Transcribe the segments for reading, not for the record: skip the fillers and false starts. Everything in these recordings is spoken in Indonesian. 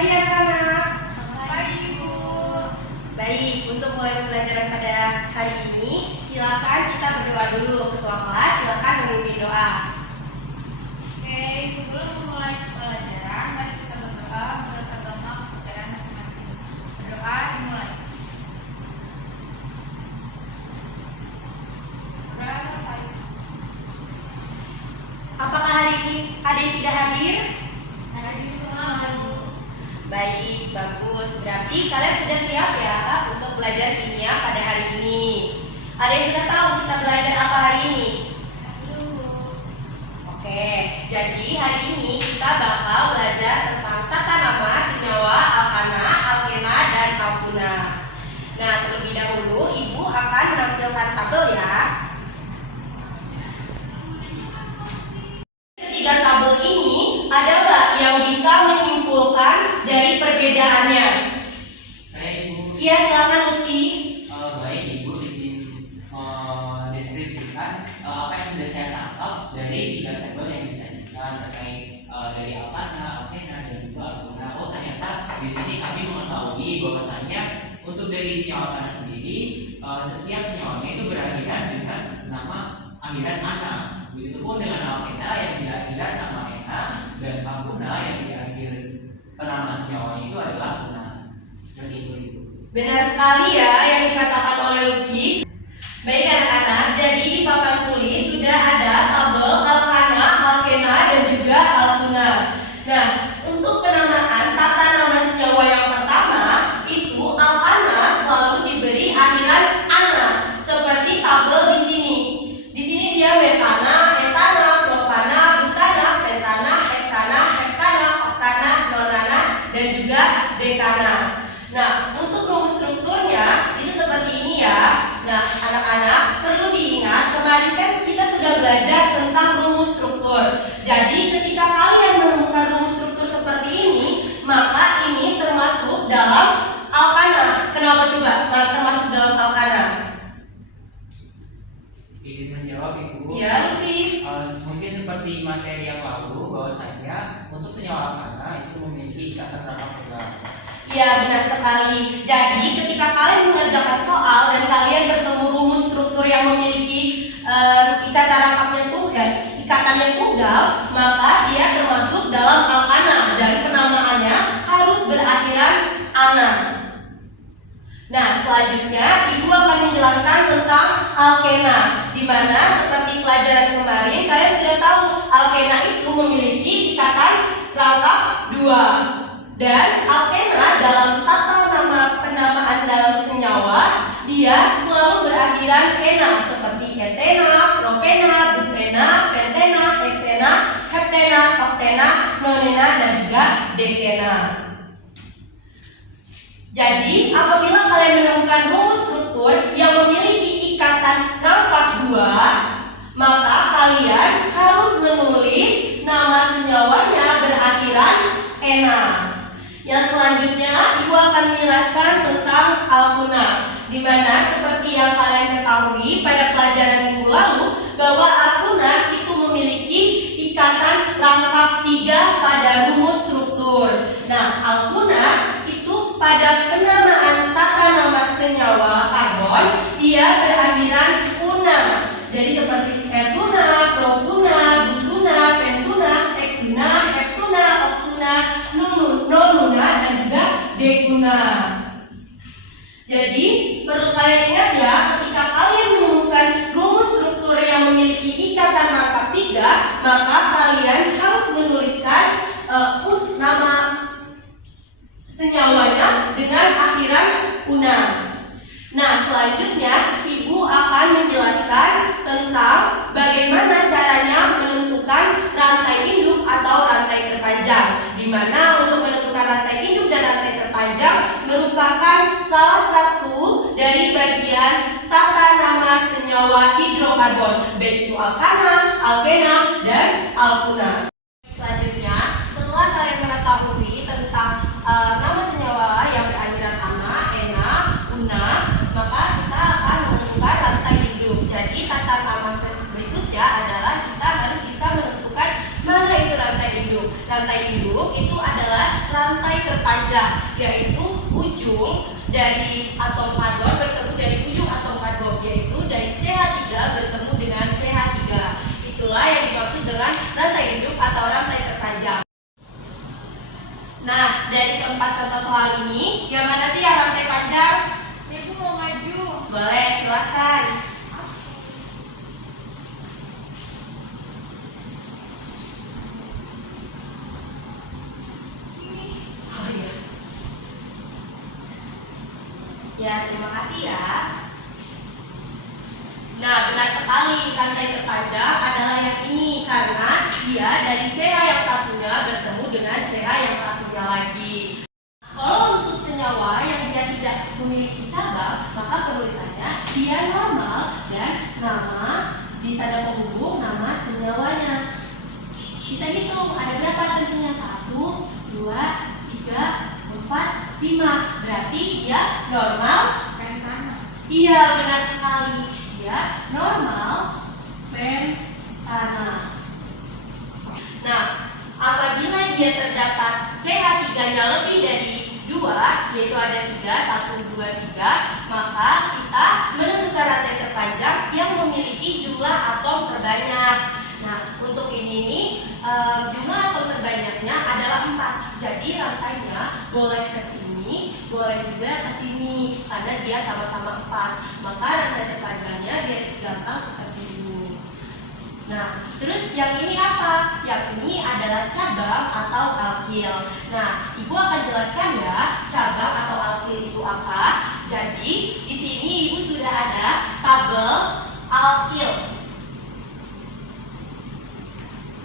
pagi anak-anak. Selamat pagi, Ibu. Baik, untuk mulai pembelajaran pada hari ini, silakan kita berdoa dulu. Ketua kelas, silakan memimpin doa. Oke, sebelum memulai pembelajaran, mari kita berdoa menurut agama kepercayaan masing-masing. Berdoa dimulai. Berdoa selesai. Apakah hari ini ada yang tidak hadir? Ada di semua, Bu. Baik, bagus. Berarti kalian sudah siap ya untuk belajar kimia pada hari ini. Ada yang sudah tahu kita belajar apa hari ini? Oke, jadi hari ini kita bakal belajar tentang tata nama senyawa alkana, alkena, dan alkuna. Nah, terlebih dahulu Ibu akan menampilkan tabel ya. Tiga tabel ini ada nggak yang bisa menyimpulkan dari perbedaannya? Saya Ibu. Iya, silakan Lutfi. Baik Ibu, izin deskripsikan apa yang sudah saya tangkap dari tiga tabel yang disajikan terkait dari alkana, alkena, dan juga alkuna. Oh, ternyata di sini kami mengetahui bahwasannya untuk dari senyawa alkana sendiri setiap senyawanya itu berakhiran dengan nama akhiran ana. Begitupun dengan alkena yang diakhiran nama ena, dan alkuna yang diakhir penama senyawanya itu adalah una. Seperti itu Ibu. Benar sekali ya yang dikatakan oleh Lutfi. Baik anak-anak, jadi di papan tulis sudah ada tabel alkana, alkena, dan juga alkuna. Nah, untuk penamaan tata nama senyawa yang pertama itu alkana selalu diberi akhiran ana seperti tabel di sini. Di sini dia metana, etana, propana, butana, pentana, heksana, heptana, oktana, nonana, dan juga dekana. Nah, untuk rumus strukturnya itu seperti ini ya. Nah, anak-anak perlu diingat, kemarin kan kita sudah belajar tentang rumus struktur. Jadi ketika kalian menemukan rumus struktur seperti ini, maka ini termasuk dalam alkana. Kenapa coba? Termasuk dalam alkana. Izin menjawab Ibu. Ya, Lutfi. Mungkin seperti materi yang lalu bahwasanya untuk senyawa alkana itu memiliki ikatan rangka pegang. Ya, benar sekali. Jadi ketika kalian mengerjakan soal dan kalian bertemu rumus struktur yang memiliki ikatannya tunggal, maka dia termasuk dalam alkana dan penamaannya harus berakhiran ana. Nah, selanjutnya Ibu akan menjelaskan tentang alkena, di mana seperti pelajaran kemarin kalian sudah tahu alkena itu memiliki ikatan rangkap 2. Dan alkena dalam tata nama penamaan dalam senyawa dia selalu berakhiran ena seperti etena, propena, butena, pentena, heksena, heptena, oktena, nonena, dan juga dekena. Jadi apabila kalian menemukan rumus struktur yang memiliki ikatan rangkap 2, maka kalian harus menulis nama senyawanya berakhiran ena. Yang selanjutnya Ibu akan menjelaskan tentang alkuna, di mana seperti yang kalian ketahui pada pelajaran minggu lalu bahwa alkuna itu memiliki ikatan rangkap 3 pada rumus struktur. Nah, alkuna itu pada penamaan tata nama senyawa karbon dia berakhiran una. Jadi seperti etuna, propuna, butuna, pentuna, heksuna, heptuna, oktuna, nonuna, dan juga dekuna. Jadi perlu kalian ingat ya, ketika kalian menemukan rumus struktur yang memiliki ikatan rangkap 3, maka kalian harus menuliskan nama senyawanya dengan akhiran una. Nah, selanjutnya Ibu akan menjelaskan tentang bagaimana caranya menentukan rantai induk atau rantai terpanjang, di mana untuk menentukan rantai induk dan rantai terpanjang merupakan salah satu dari bagian tata nama senyawa hidrokarbon, baik itu alkana, alkena, dan alkuna. Selanjutnya, setelah kalian mengetahui tentang nama senyawa yang berakhiran ana, ena, una, maka kita akan menentukan rantai induk. Jadi tata nama berikutnya adalah kita harus bisa menentukan mana itu rantai induk. Rantai induk hidup itu adalah rantai terpanjang, yaitu ujung dari atom karbon bertemu dari ujung atom karbon, yaitu dari CH3 bertemu dengan CH3. Itulah yang dimaksud dengan rantai hidup atau rantai terpanjang. Nah, dari keempat contoh soal ini, yang mana sih yang rantai panjang? Ibu mau maju. Boleh, silakan. Oh iya. Ya, terima kasih ya. Nah, benar sekali, rantai terpanjang adalah yang ini karena dia dari CH yang satunya bertemu dengan CH yang satunya lagi. Kalau untuk senyawa yang dia tidak memiliki cabang, maka penulisannya dia normal dan nama di tanda penghubung nama senyawanya. Kita hitung ada berapa tentunya? 1, 2, 3, 4, 5. Berarti dia normal Pentana. Iya, benar sekali. Dia normal pentana. Nah, apabila dia terdapat CH3-nya lebih dari 2, yaitu ada 3, 1, 2, 3, maka kita menentukan rantai terpanjang yang memiliki jumlah atom terbanyak. Nah, untuk ini jumlah atom terbanyaknya adalah 4. Jadi rantainya boleh ke sini, boleh juga ke sini karena dia sama-sama 4. Maka rantai terpanjangnya biar gampang seperti ini. Nah, terus yang ini apa? Yang ini adalah cabang atau alkil. Nah, Ibu akan jelaskan ya cabang atau alkil itu apa. Jadi di sini Ibu sudah ada tabel alkil.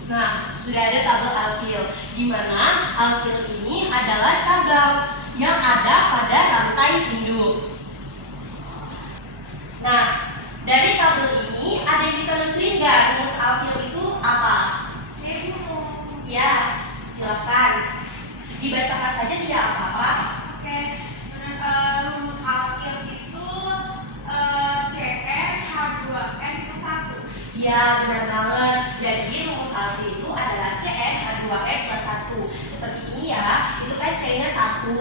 Nah, sudah ada tabel alkil, di mana alkil ini adalah cabang yang ada pada rantai induk. Nah, dari tabel ini ada yang bisa nentuin nggak rumus alkil itu apa? Ibu. Ya, silakan. Dibacakan saja tidak apa-apa. Oke. Rumus alkil itu CnH2n+1. Ya, benar banget. Jadi rumus alkil itu adalah CnH2n+1. Seperti ini ya, itu kan C-nya 1.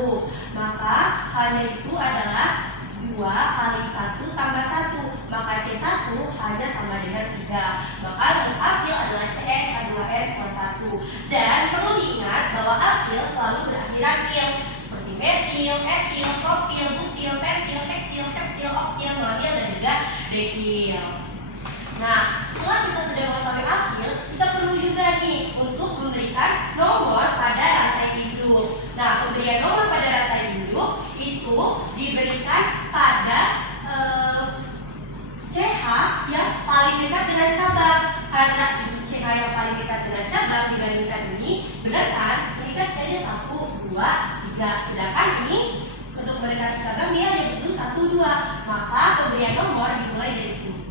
Maka H-nya itu adalah 2 kali 1 tambah 1. Maka C1 hanya sama dengan 3. Maka rumus alkil adalah CnH2n+1. Dan perlu diingat bahwa alkil selalu berakhiran il, seperti metil, etil, propil, butil, pentil, heksil, heptil, oktil, nonil, dan juga dekil. Nah, setelah kita sudah mengetahui alkil, kita perlu juga nih untuk memberikan nomor pada rantai induk. Nah, pemberian nomor pada rantai induk itu diberikan pada CH yang paling dekat dengan cabang. Karena itu CH yang paling dekat dengan cabang dibandingkan ini, benar kan? Ini kan C-nya 1, 2, 3. Sedangkan ini untuk mendekati cabang dia ada butuh 1, 2. Maka pemberian nomor dimulai dari sini.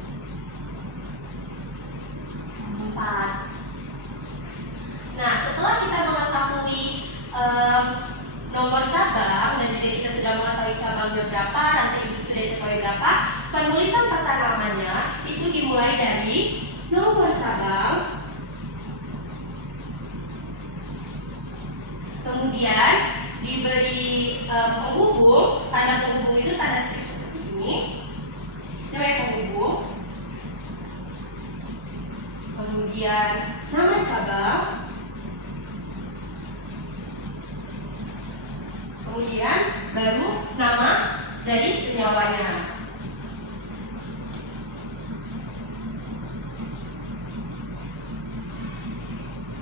4. Nah, setelah kita mengetahui nomor cabang dan juga kita sudah mengetahui cabangnya berapa, rantai itu sudah diketahui berapa, penulisan tata namanya itu dimulai dari nomor cabang, kemudian diberi penghubung. Tanda penghubung itu tanda strip seperti ini, namanya penghubung. Kemudian nama cabang, kemudian baru nama dari senyawanya.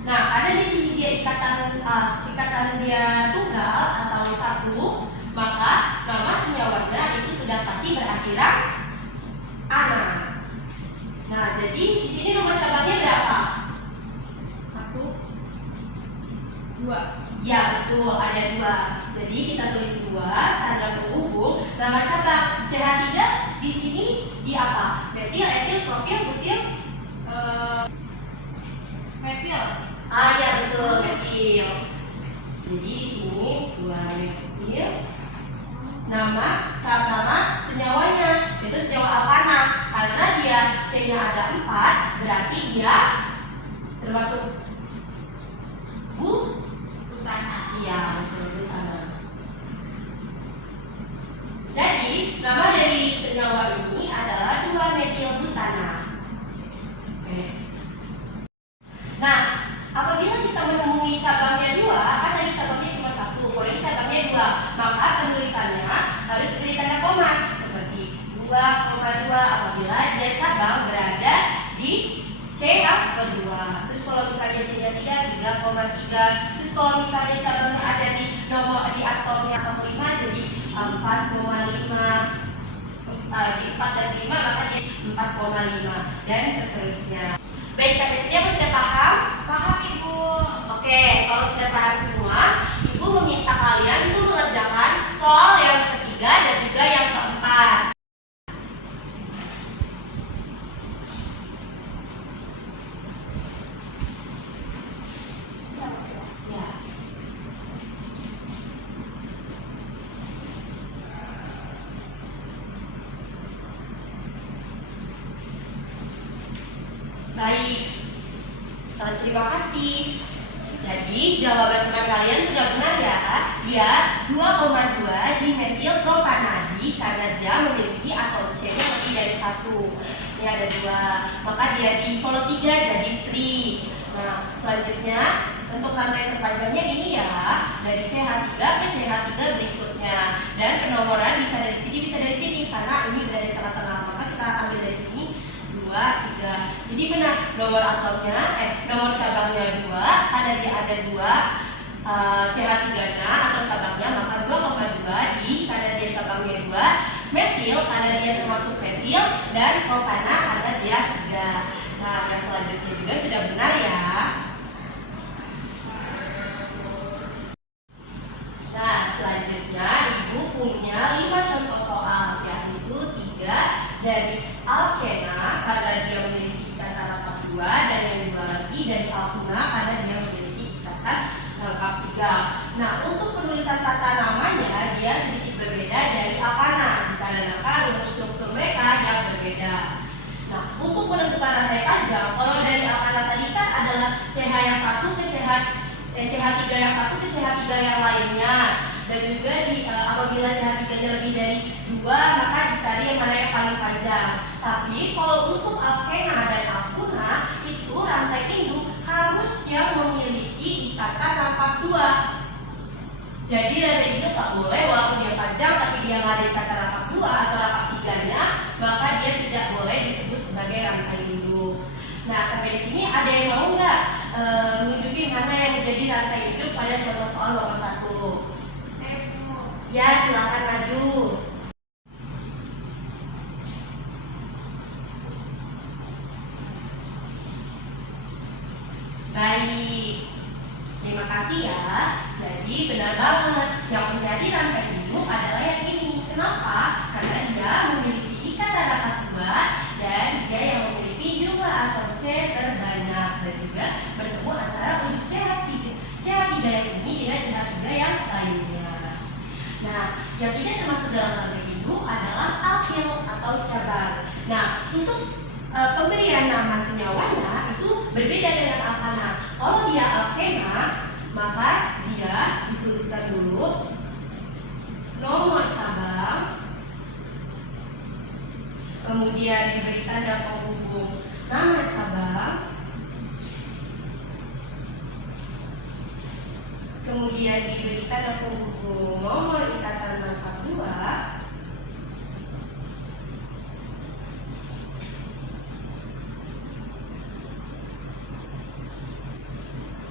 Nah, ada di sini dia ikatan dia tunggal atau 1, maka nama senyawanya itu sudah pasti berakhiran ana. Nah, jadi di sini nomor cabangnya berapa? 1, 2. Ya, betul, ada 2. Jadi kita tulis 2 tanda penghubung nama cabang. CH3 di sini di apa? Metil, etil, propil, butil, Metil. Ah ya, betul, metil. Jadi di sini 2 metil. Nama senyawanya itu senyawa alkana. Karena dia C-nya ada 4, berarti dia termasuk yang butana. Jadi nama dari senyawa ini adalah 2-metilbutana. Oke. Nah, apabila kita menemui cabangnya 2, kan tadi cabangnya cuma 1, kalau ini cabangnya 2, maka penulisannya harus beri tanda koma seperti 2,2 apabila dia cabang berada di C yang kedua. Terus kalau misalnya C-nya 3, 3,3. Terus kalau misalnya cabangnya ada di nomor di atomnya atom 5 jadi 4,5. Di 4 dan 5 maka dia 4,5 dan seterusnya. Baik, sampai sini apa sudah paham? Paham Ibu. Oke, kalau sudah paham semua, Ibu meminta kalian untuk mengerjakan soal yang ketiga dan juga yang keempat. Ya. Baik, terima kasih. Jadi jawaban teman kalian sudah benar ya. Dia 2,2 dimetilpropanadi karena dia memiliki atom C-nya lebih dari 1. Ini ada 2, maka dia di kalau 3 jadi tri. Nah, selanjutnya untuk rantai terpanjangnya ini ya, dari CH3 ke CH3 berikutnya. Dan penomoran bisa dari sini, bisa dari sini karena ini berada di tengah-tengah. Maka kita ambil dari sini 2, 3. Jadi benar nomor atomnya, nomor cabangnya 2 karena dia ada 2 CH3-nya atau cabangnya, maka 2,2 di karena dia cabangnya 2, metil karena dia termasuk metil, dan propana karena dia 3. Nah, yang selanjutnya juga sudah benar ya. Nah, selanjutnya Ibu punya 5 contoh soal, yaitu 3 dari alkena karena dia memiliki ikatan rangkap 2, dan yang 2 lagi dari alkuna karena dia memiliki ikatan rangkap 3. Nah, untuk penulisan tata namanya dia sedikit berbeda dari alkana dikarenakan rumus struktur mereka yang berbeda. Nah, untuk menentukan rantai panjang, kalau dari alkana tadi kan adalah CH yang 1 ke CH3 yang 1 ke CH3 yang lainnya. Dan juga apabila CH3-nya lebih dari 2, maka dicari yang mana yang paling panjang. Tapi kalau untuk alkena dan alkuna, itu rantai induk harus yang memiliki ikatan rangkap 2. Jadi rantai induk tak boleh walaupun dia panjang tapi dia nggak ada ikatan rangkap 2 atau rangkap 3-nya, maka dia tidak boleh disebut sebagai rantai induk. Nah, sampai di sini ada yang mau nggak menunjukin mana yang menjadi rantai induk pada contoh soal nomor 1? Ya, silakan maju. Baik, terima kasih ya. Jadi benar banget, yang menjadi rantai induk adalah yang ini. Kenapa? Karena dia memiliki ikatan rangkap 2 dan dia yang memiliki jumlah atom C terbanyak, dan juga bertemu antara ujung CH3 yang ini dengan CH3 yang lainnya. Nah, yang tidak termasuk dalam rantai induk adalah alkil atau cabang. Nah, untuk pemberian nama senyawanya itu berbeda dengan alkana. Kalau dia alkena, maka dia dituliskan dulu nomor cabang, kemudian diberi tanda penghubung nama cabang, kemudian diberi tanda penghubung nomor ikatan rangkap 2,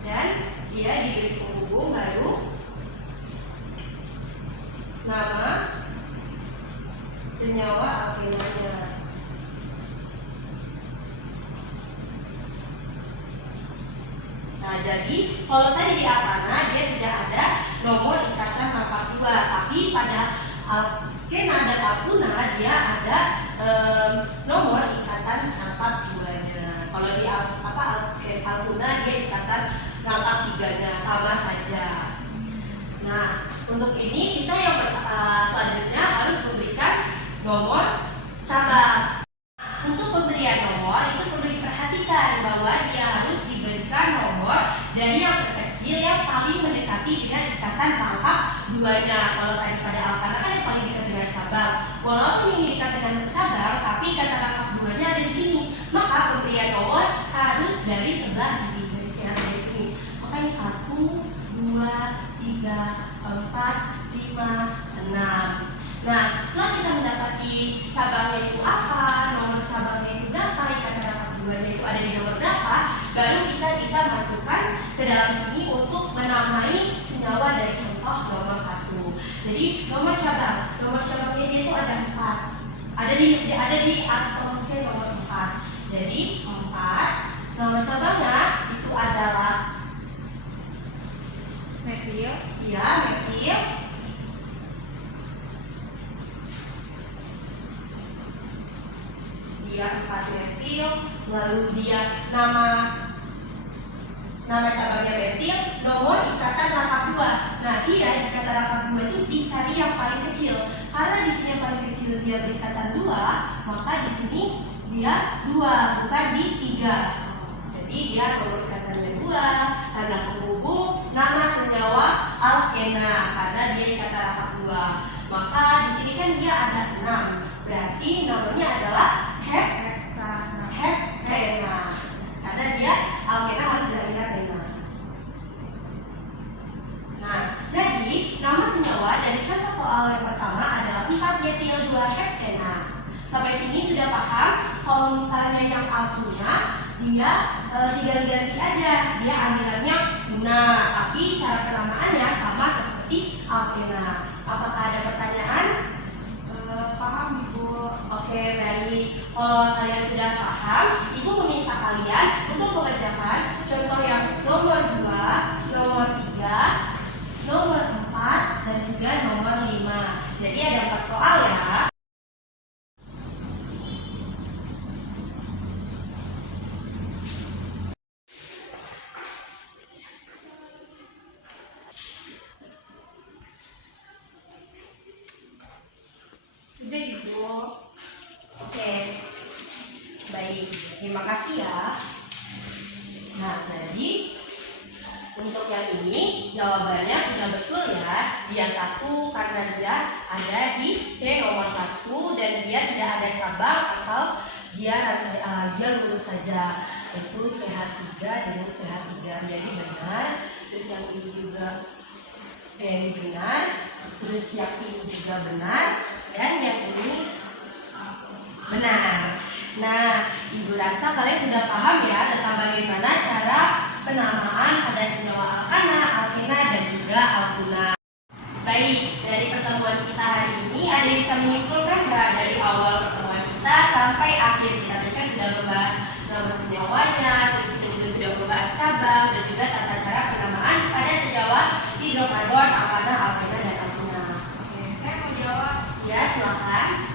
dan dia diberi penghubung baru nama senyawa alkenanya. Nah, jadi kalau tadi di alkana dia tidak ada nomor ikatan rangkap 2, tapi pada alkena dan alkuna dia ada nomor ikatan rangkap 2-nya. Kalau di alkuna dia ikatan rangkap 3-nya, sama saja. Nah, untuk ini kita yang selanjutnya harus memberikan nomor cabang. Untuk pemberian nomor itu perlu diperhatikan bahwa dia harus diberikan nomor dari yang terkecil yang paling mendekati dengan ikatan keduanya. Kalau tadi pada alkana kan yang paling dekat dengan cabang. Walaupun ini dekat dengan cabang, tapi kata rangka keduanya ada di sini. Maka pemberian nomor harus dari sebelah sini, dari cara ini. Maka ini 1, 2, 3, 4, 5, 6. Nah, setelah kita mendapati cabangnya itu apa, nomor cabangnya itu berapa, kata rangka keduanya itu ada di nomor berapa, baru kita bisa masukkan ke dalam sini untuk menamai senyawa dari contoh nomor 1. Jadi nomor cabangnya dia itu ada 4. Ada di atom C nomor 4. Jadi 4 nomor cabangnya itu adalah metil. ya metil. Dia 4 metil, lalu dia nama cabangnya metil, nomor ikatan rangka 2. Nah, dia ikatan rangka 2 itu dicari yang paling kecil. Karena di sini yang paling kecil dia berikatan 2, maka di sini dia 2, bukan di 3. Jadi dia nomor ikatannya 2 karena penghubung nama senyawa alkena karena dia ikatan rangka 2. Maka di sini kan dia ada 6. Berarti namanya adalah heksana. Karena dia alkena harus berakhir dengan. Nah, jadi nama senyawa dari contoh soal yang pertama adalah 4 metil 2 heptena. Sampai sini sudah paham? Kalau misalnya yang alkena dia tinggal diganti aja, dia akhirannya guna, tapi cara penamaannya sama seperti alkena. Apakah ada pertanyaan? Paham Ibu. Oke, baik. Kalau kalian sudah paham, Ibu meminta kalian untuk mengerjakan contoh yang nomor 2, nomor 3, nomor 4, dan juga nomor 5. Jadi ada 4 soal ya. Sudah Ibu. Oke, baik. Terima kasih ya. Nah, jadi untuk yang ini jawabannya sudah betul ya. Dia 1 karena dia ada di C nomor 1 dan dia tidak ada cabang atau dia lurus saja, yaitu CH3 dengan CH3. Jadi benar. Terus yang ini juga ini benar. Terus yang ini juga benar dan yang ini benar. Nah, Ibu rasa kalian sudah paham ya tentang bagaimana cara penamaan pada senyawa alkana, alkena, dan juga alkuna. Baik, dari pertemuan kita hari ini ada yang bisa menyimpulkan nggak dari awal pertemuan kita sampai akhir? Kita tadi kan sudah membahas nama senyawanya, terus kita juga sudah membahas cabang dan juga tata cara penamaan pada senyawa hidrokarbon, alkana, alkena, dan alkuna. Oke, saya mau jawab. Ya, silakan.